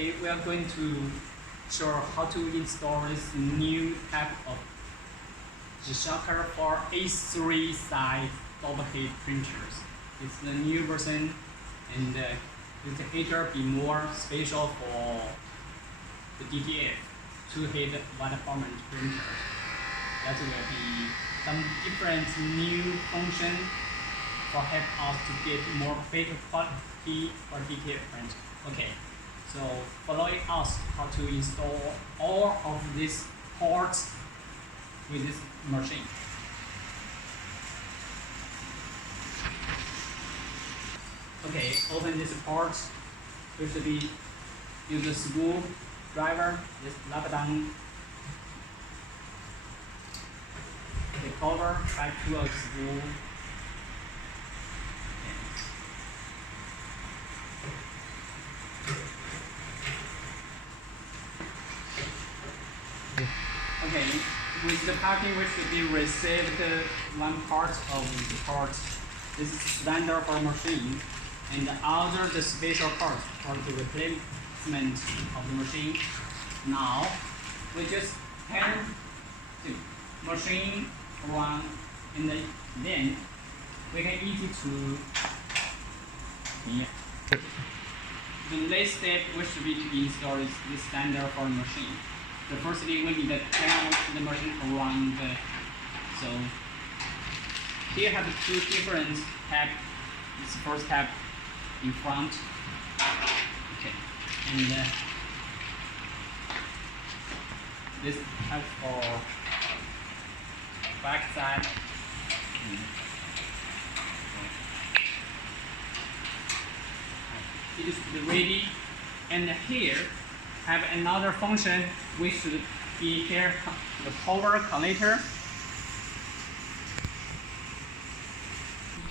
Today we are going to show how to install this new type of shutter for A3 size double head printers. It's the new version, and the header be more special for the DTF two-head wide format printer. That will be some different new function for help us to get more better quality for DTF print. Okay, so following us how to install all of these parts with this machine. Okay, open this port. We should be use the screwdriver. Just lock down the cover back to a screw. Okay, with the packing we should be received one part of the part. This is standard for machine, and the other the special part for the replacement of the machine. Now we just turn the machine around, and then we can easy to the next step we should be to install is the standard for the machine. The first thing we need to turn the machine around. So here have two different tabs. This first tab in front. Okay, and this tab for back side. It is ready, and here have another function. We should be here the power connector.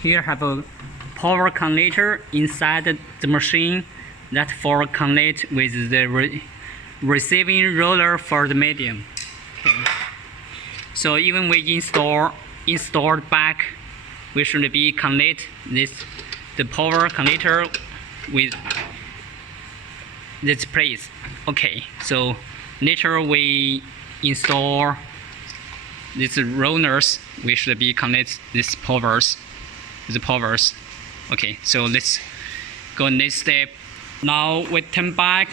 Here have a power connector inside the machine that for connect with the receiving roller for the medium. Okay. So even we installed back, we should be connect the power connector with this place. Okay, so later we install these rollers. We should be connect these powers. Okay, so let's go next step. Now we turn back,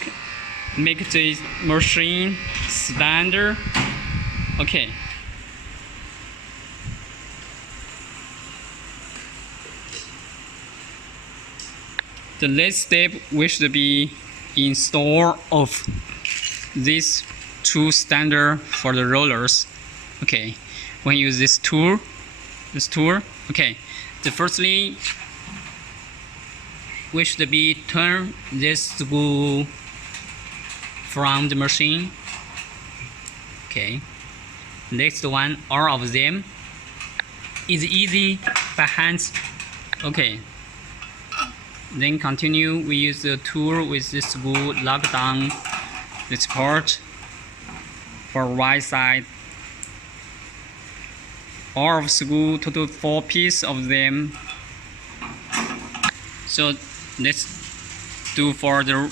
make the machine standard. Okay. The next step we should be install of these two standard for the rollers. Okay, when you use this tool. Okay, the firstly we should be turn this screw from the machine. Okay, next one, all of them is easy by hands. Okay. Then continue, we use the tool with this screw, lock down this part for right side. All of screw, total 4 pieces of them. So let's do for the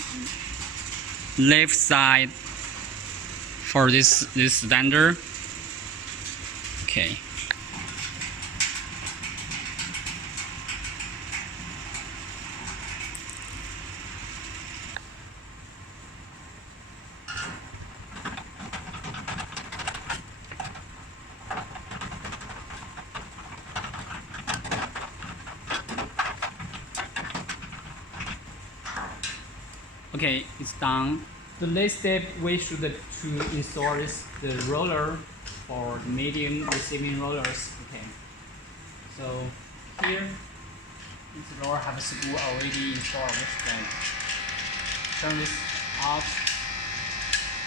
left side for this standard. Okay. Okay, it's done. The next step we should to install is the roller for the medium receiving rollers. Okay, so here this roller have a screw already installed. Which can turn this off.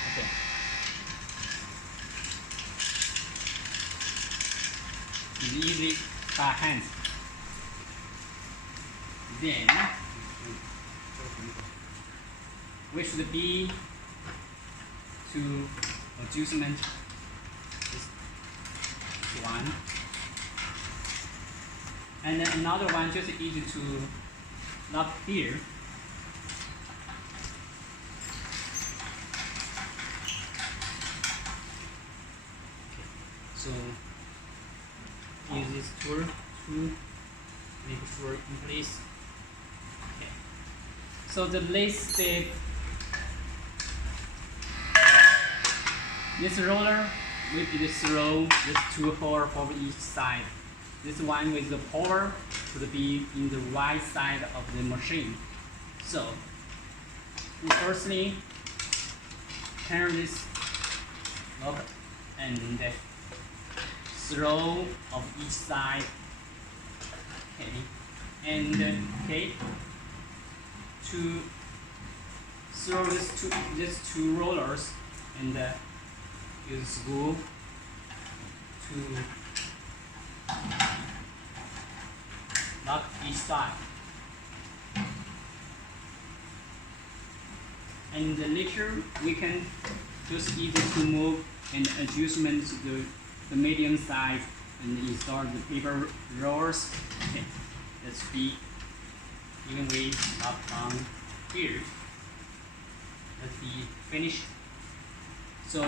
Okay. It's easy by hand. Then we should be to adjustment this one, and then another one just easy to lock here. So use this tool to make sure in place. Okay. So the next step, this roller will be throw this two hole for each side. This one with the power should be in the right side of the machine. So firstly, turn this knob and throw of each side. Okay, and okay, to throw these two rollers and use screw to lock each side. And later we can just easy to move and adjustment the medium size and install the paper rollers. Okay, let's be evenly locked on here. Let's be finished. So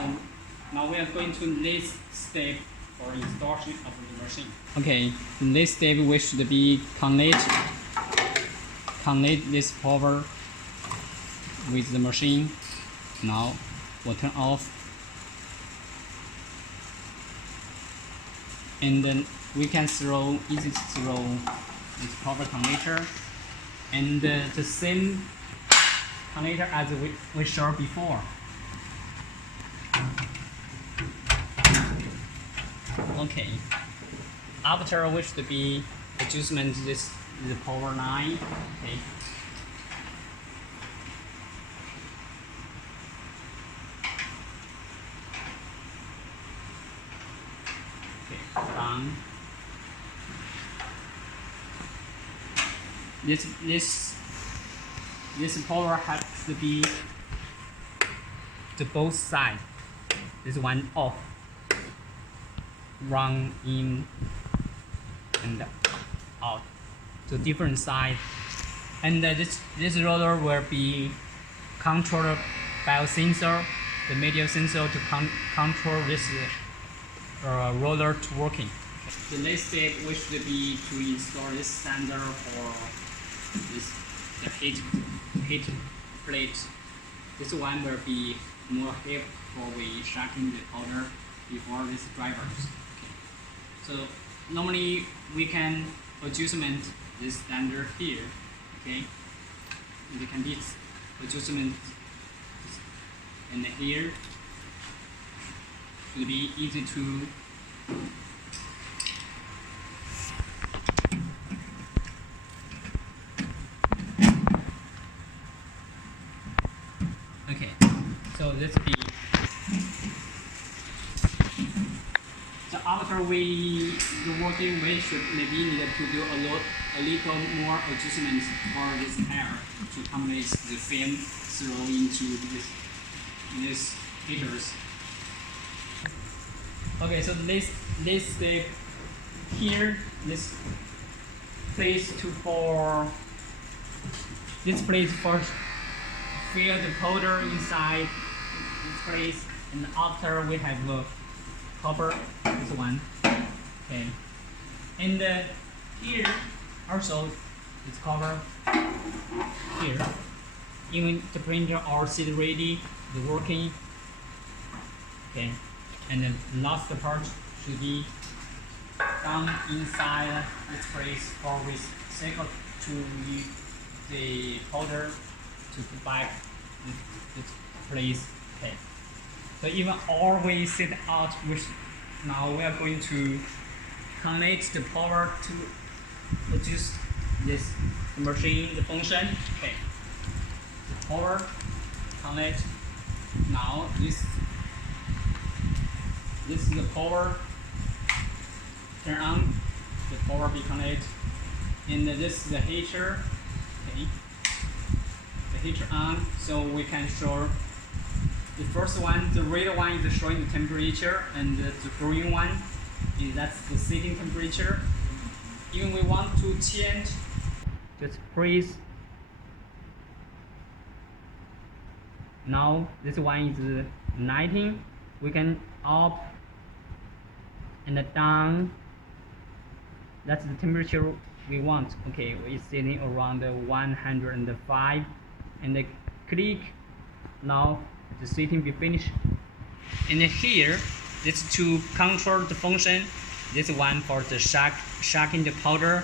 now we are going to this step for installation of the machine. Okay, in this step we should be connect this power with the machine. Now we'll turn off, and then we can easy to throw this power connector, and the same connector as we showed before. Okay, after we should be adjustment this the power line. Okay. Done. This power has to be to both sides. This one off, run in and out to different side, and this roller will be controlled by a sensor, the medial sensor to control this roller to working. The next step we should be to install this sander for the heat plate. This one will be more help for we sharpen the powder before this drivers. Okay. So normally we can adjustment this sander here. Okay, we can do adjustment, and here should be easy to okay. So let's be so after we the working, we should maybe need to do a little more adjustments for this air to accommodate the fan throw into this heaters. Okay, so this step here, this place for fill the powder inside this place, and after we have the copper, this one. Okay, and here also it's cover here. Even the printer or seat ready, the working. Okay, and then last part should be down inside this place, or we cycle to the powder to put back this place. Okay, so even always set out, which now we are going to connect the power to adjust this machine the function. Okay, the power connect. Now this is the power. Turn on, the power be connected, and this is the heater. Okay, the heater on, so we can show the first one. The red one is showing the temperature, and the green one is that's the sitting temperature. Even we want to change, just press. Now this one is 19. We can up and down. That's the temperature we want. Okay, it's sitting around 105, and click. Now the setting be finished. And here, this to control the function. This one for the shocking the powder.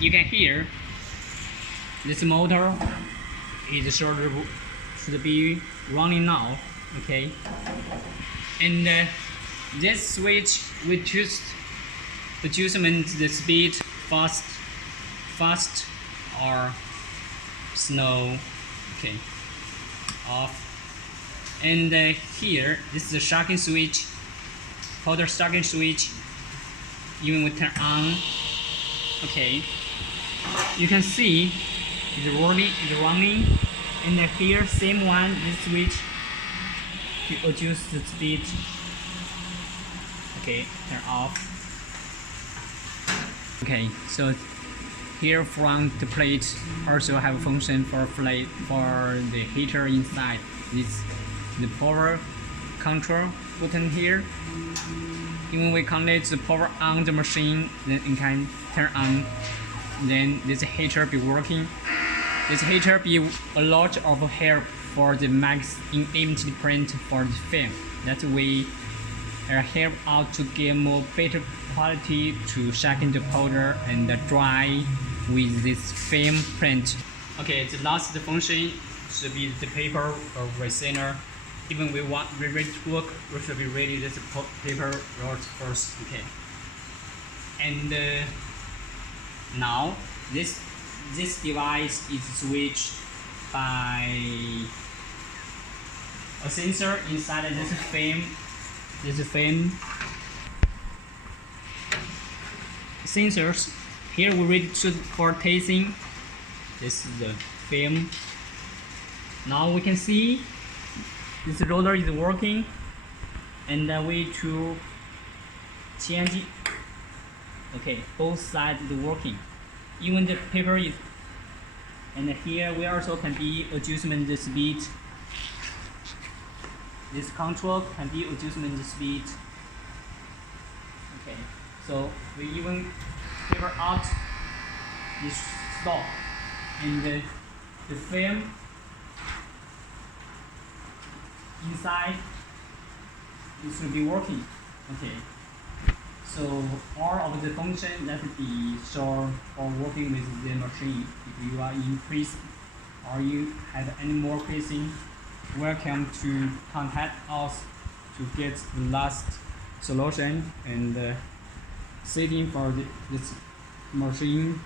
You can hear this motor is should be running now. Okay, and this switch we choose adjustment the speed fast or slow. Okay, off. And here this is the shocking switch, powder shocking switch. Even we turn on. Okay, you can see it's running, and here same one, this switch to adjust the speed. Okay, turn off. Okay, so here front plate also have a function for the heater inside. This the power control button here. When we connect the power on the machine, then it can turn on. Then this heater be working. This heater be a lot of help for the max in image print for the film. That way help out to get more better quality to shaking the powder and dry with this film print. Okay, the last function should be the paper or resinner. Even we ready to work, we should be ready this paper roll first. Okay, and now this device is switched by a sensor inside this film. This film sensors. Here we ready for tasting. This is the film. Now we can see this roller is working, and way to change it. Okay, both sides is working. Even the paper is, and here we also can be adjustment the speed. This control can be adjustment the speed. Okay, so we even paper out this stop, and the film inside it should be working. Okay, so all of the function that be shown for working with the machine. If you are increased or you have any more question, welcome to contact us to get the last solution and setting for this machine.